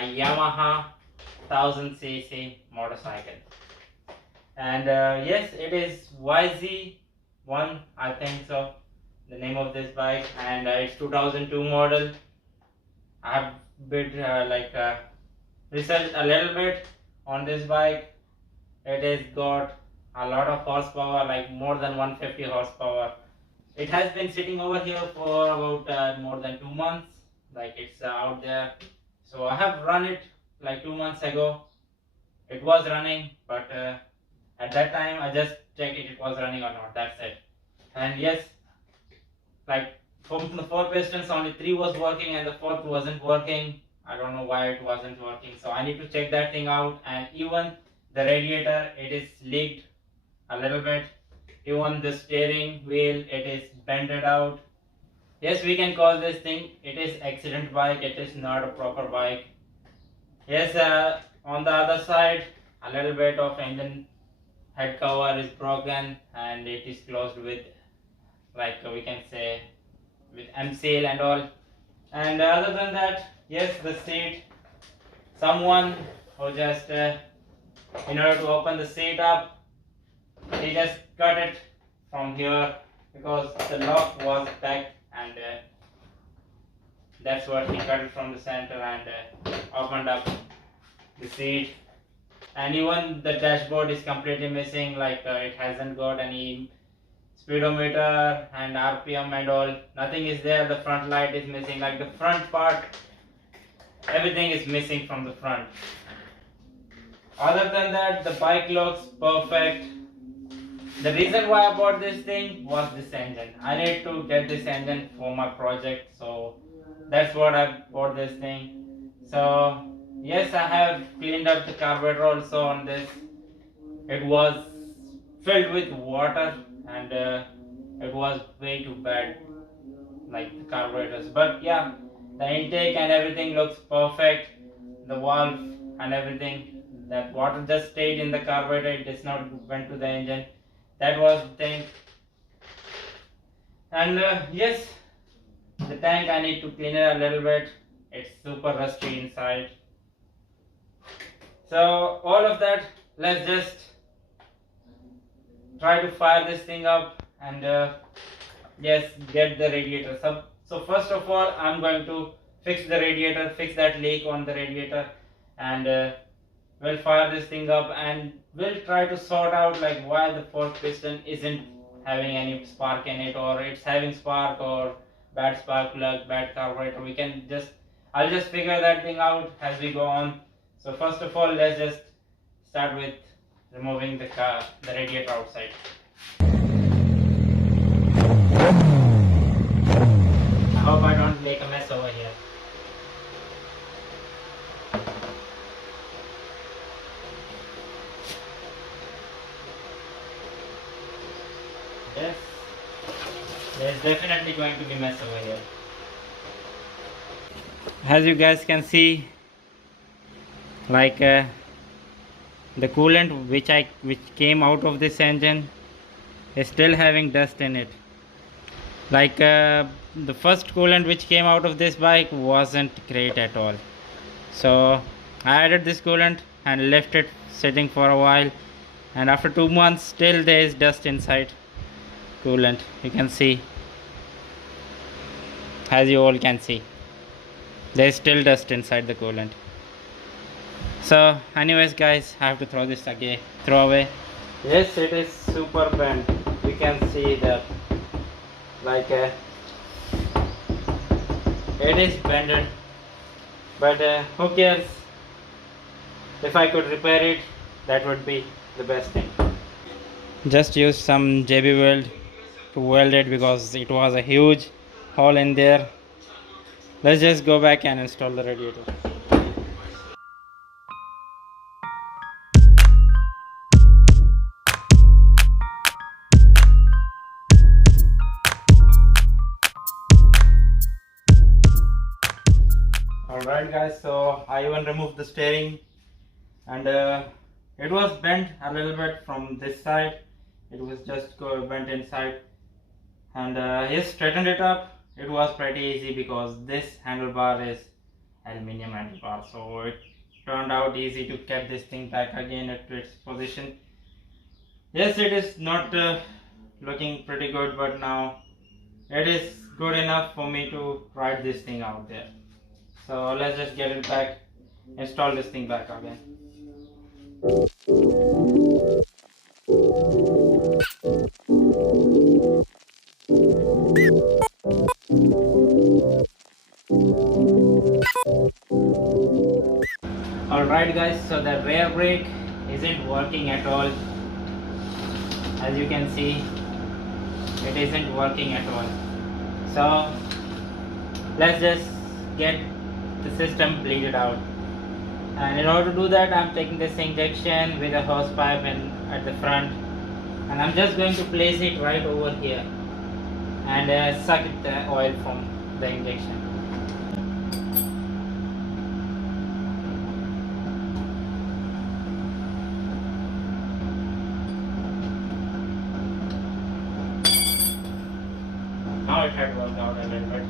a Yamaha 1000cc motorcycle. And yes, it is YZ1, I think so, the name of this bike, and it's 2002 model. I have bit researched a little bit on this bike. It has got a lot of horsepower, like more than 150 horsepower. It has been sitting over here for about more than 2 months, like it's out there. So I have run it like 2 months ago. It was running, but at that time I just checked it was running or not, that's it. And yes, like from the 4 pistons only 3 was working and the 4th wasn't working. I don't know why it wasn't working, so I need to check that thing out. And even the radiator, it is leaked a little bit. Even the steering wheel, it is bended out. Yes, we can call this thing, it is accident bike, it is not a proper bike. Yes, on the other side, a little bit of engine head cover is broken and it is closed with, like we can say, with M seal and all. And other than that, yes, the seat, someone who just in order to open the seat up, he just cut it from here because the lock was back, and that's what he cut it from the center and opened up the seat. And even the dashboard is completely missing, like it hasn't got any speedometer and RPM and all, nothing is there. The front light is missing, like the front part, everything is missing from the front. Other than that, the bike looks perfect. The reason why I bought this thing was this engine. I need to get this engine for my project, so that's what I bought this thing. So yes, I have cleaned up the carburetor also on this. It was filled with water and it was way too bad, like the carburetors. But yeah, the intake and everything looks perfect. The valve and everything, that water just stayed in the carburetor, it does not went to the engine. That was the thing. And yes, the tank, I need to clean it a little bit. It's super rusty inside. So all of that, let's just try to fire this thing up and yes, get the radiator. So first of all, I'm going to fix the radiator, fix that leak on the radiator, and we'll fire this thing up and we'll try to sort out like why the 4th piston isn't having any spark in it, or it's having spark, or bad spark plug, bad carburetor. I'll just figure that thing out as we go on. So first of all, let's just start with removing the radiator outside. I hope I don't make a mess over here. Yes, there's definitely going to be mess over here. As you guys can see, like the coolant which came out of this engine is still having dust in it. Like the first coolant which came out of this bike wasn't great at all. So I added this coolant and left it sitting for a while, and after 2 months still there is dust inside coolant. You can see, as you all can see, there is still dust inside the coolant. So anyways guys, I have to throw this away. Yes, it is super bent. You can see that, like it is bended, but who cares? If I could repair it, that would be the best thing. Just use some JB weld to weld it because it was a huge hole in there. Let's just go back and install the radiator. Alright guys, so I even removed the steering, and it was bent a little bit from this side. It was just bent inside, and he straightened it up. It was pretty easy because this handlebar is aluminium handlebar. So it turned out easy to get this thing back again at its position. Yes, it is not looking pretty good, but now it is good enough for me to ride this thing out there. So let's just get it back, install this thing back again. Alright guys, so the rear brake isn't working at all. As you can see, it isn't working at all. So let's just get the system bleeded out. And in order to do that, I'm taking this injection with a hose pipe at the front, and I'm just going to place it right over here and suck the oil from the injection. Now it had worked out a little bit.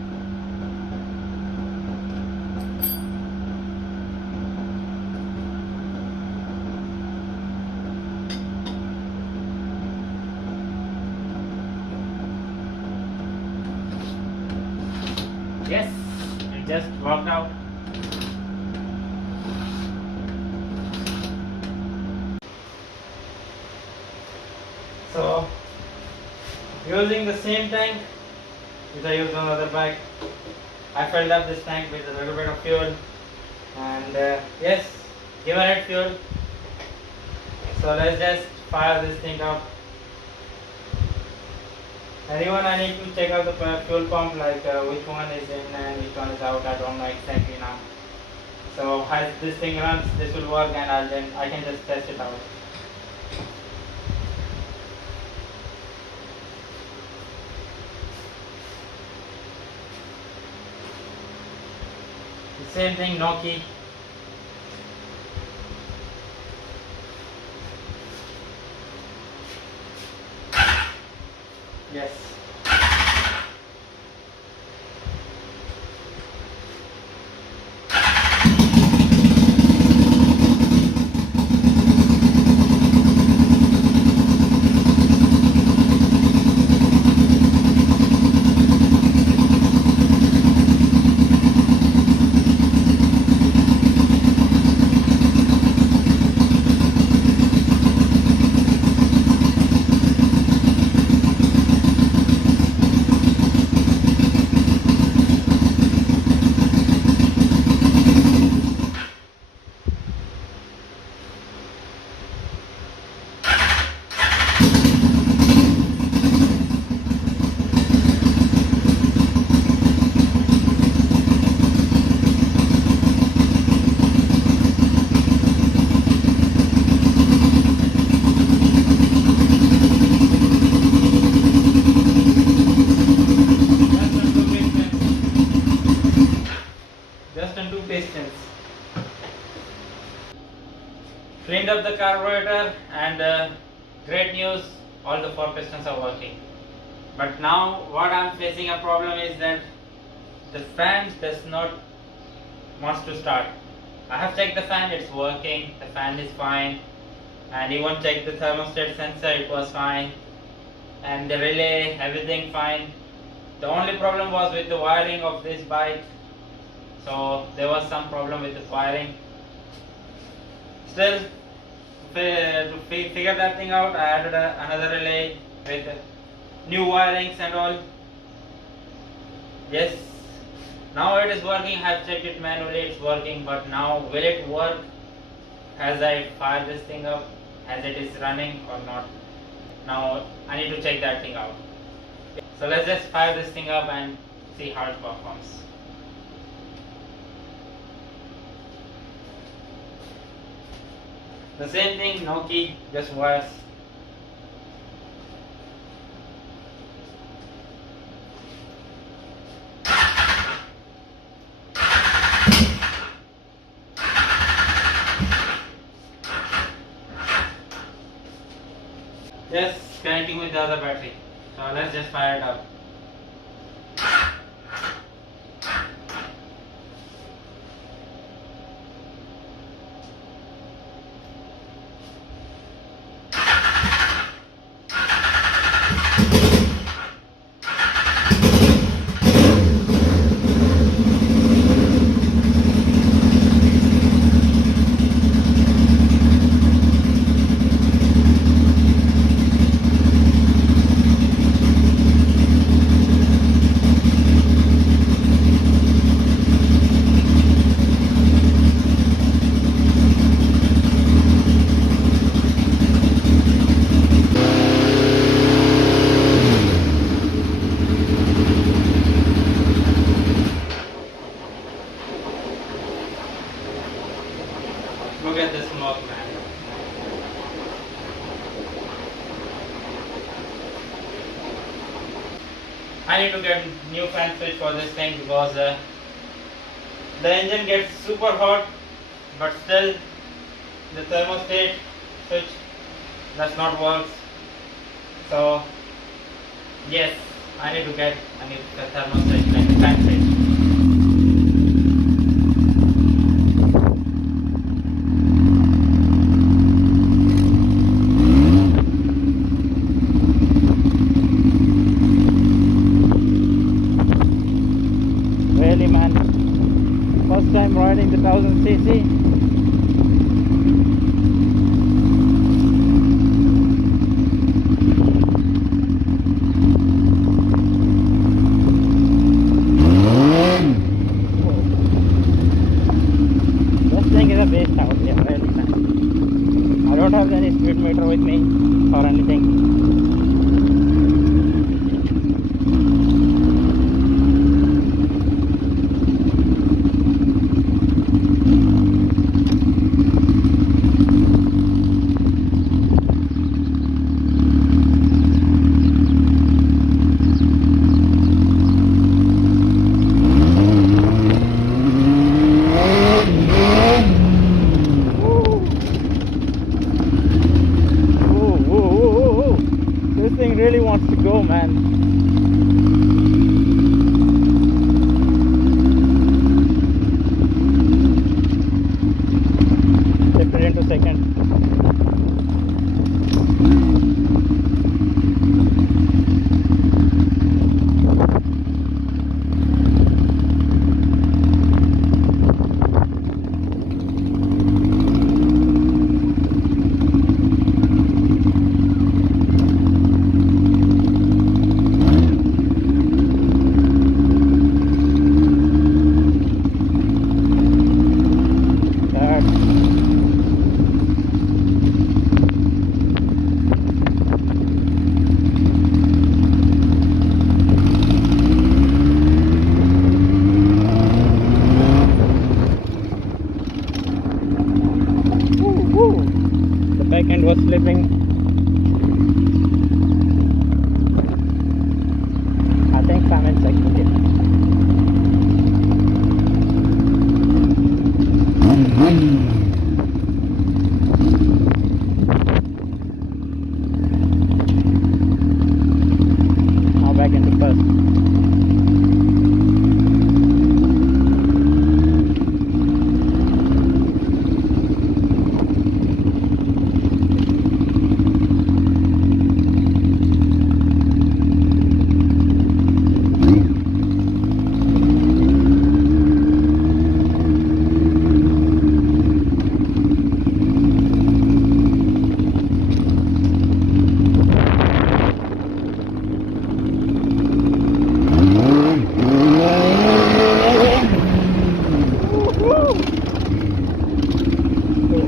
Yes, it just worked out. So, using the same tank which I used on the other bike, I filled up this tank with a little bit of fuel, and yes, given it fuel. So let's just fire this thing up. Anyone, I need to check out the fuel pump, like which one is in and which one is out. I don't know exactly now. So as this thing runs, this will work, and I can just test it out. The same thing, no key. Yes. Cleaned up the carburetor, and great news, all the 4 pistons are working. But now what I'm facing a problem is that the fan does not wants to start. I have checked the fan, it's working, the fan is fine, and even checked the thermostat sensor, it was fine, and the relay, everything fine. The only problem was with the wiring of this bike. So there was some problem with the wiring. Still, to figure that thing out, I added another relay with new wirings and all. Yes, now it is working. I have checked it manually, it's working. But now, will it work as I fire this thing up, as it is running or not? Now I need to check that thing out. So let's just fire this thing up and see how it performs. The same thing, no key, just wires. Just connecting with the other battery. So let's just fire it up. I need to get new fan switch for this thing because the engine gets super hot, but still the thermostat switch does not work. So yes, I need to get a new thermostat like fan switch. Really man, first time riding the 1000cc. This thing is a beast out here, really man. I don't have any speed meter with me or anything. This thing really wants to go, man. Shift it into second. The back end was slipping. I think I'm in second gear. Now back into first.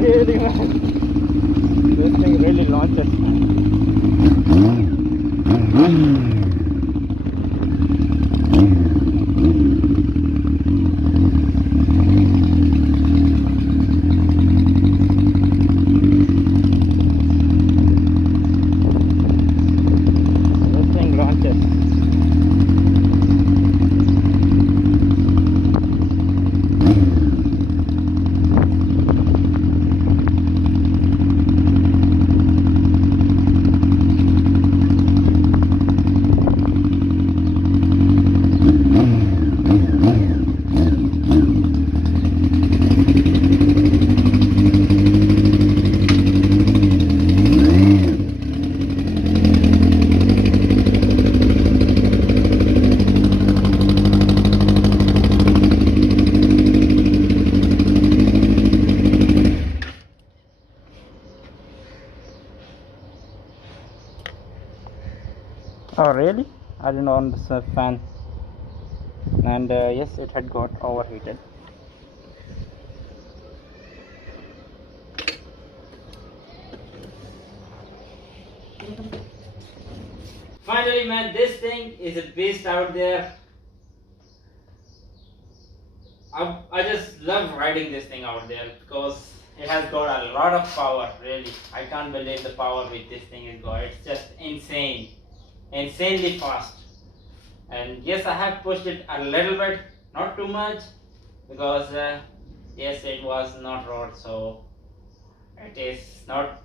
Really man, this thing really launches. This thing launches. Oh really? I didn't know on this fan. And yes, it had got overheated. Finally man, this thing is a beast out there. I just love riding this thing out there because it has got a lot of power, really. I can't believe the power which this thing has got. It's just insane. Insanely fast. And yes, I have pushed it a little bit, not too much, because yes, it was not road, so it is not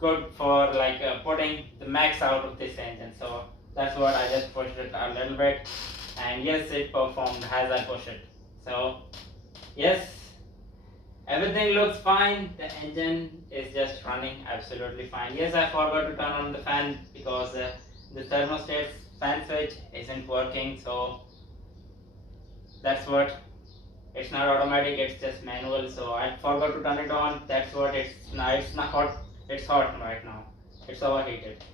good for like putting the max out of this engine. So that's what I just pushed it a little bit, and yes, it performed as I pushed it. So yes, everything looks fine. The engine is just running absolutely fine. Yes, I forgot to turn on the fan because the thermostat fan switch isn't working. So that's what, it's not automatic, it's just manual. So I forgot to turn it on. That's what it's now. It's not hot. It's hot right now. It's overheated.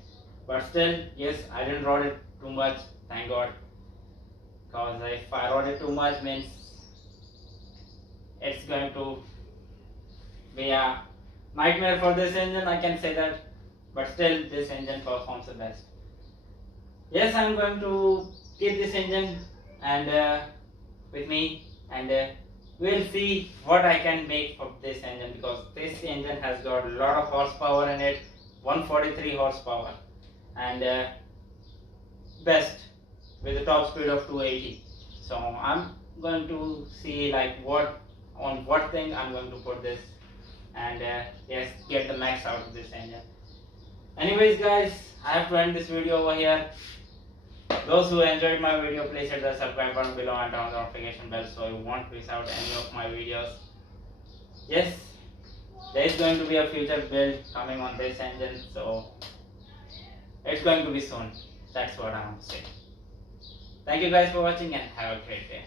But still, yes, I didn't rode it too much. Thank God. Because if I rode it too much, means it's going to be a nightmare for this engine. I can say that. But still, this engine performs the best. Yes, I'm going to keep this engine and with me, and we'll see what I can make of this engine, because this engine has got a lot of horsepower in it, 143 horsepower, and best with a top speed of 280. So I'm going to see like what thing I'm going to put this, and yes, get the max out of this engine. Anyways guys, I have to end this video over here. Those who enjoyed my video, please hit the subscribe button below and turn on the notification bell so you won't miss out any of my videos. Yes, there is going to be a future build coming on this engine, so it's going to be soon. That's what I want to say. Thank you guys for watching and have a great day.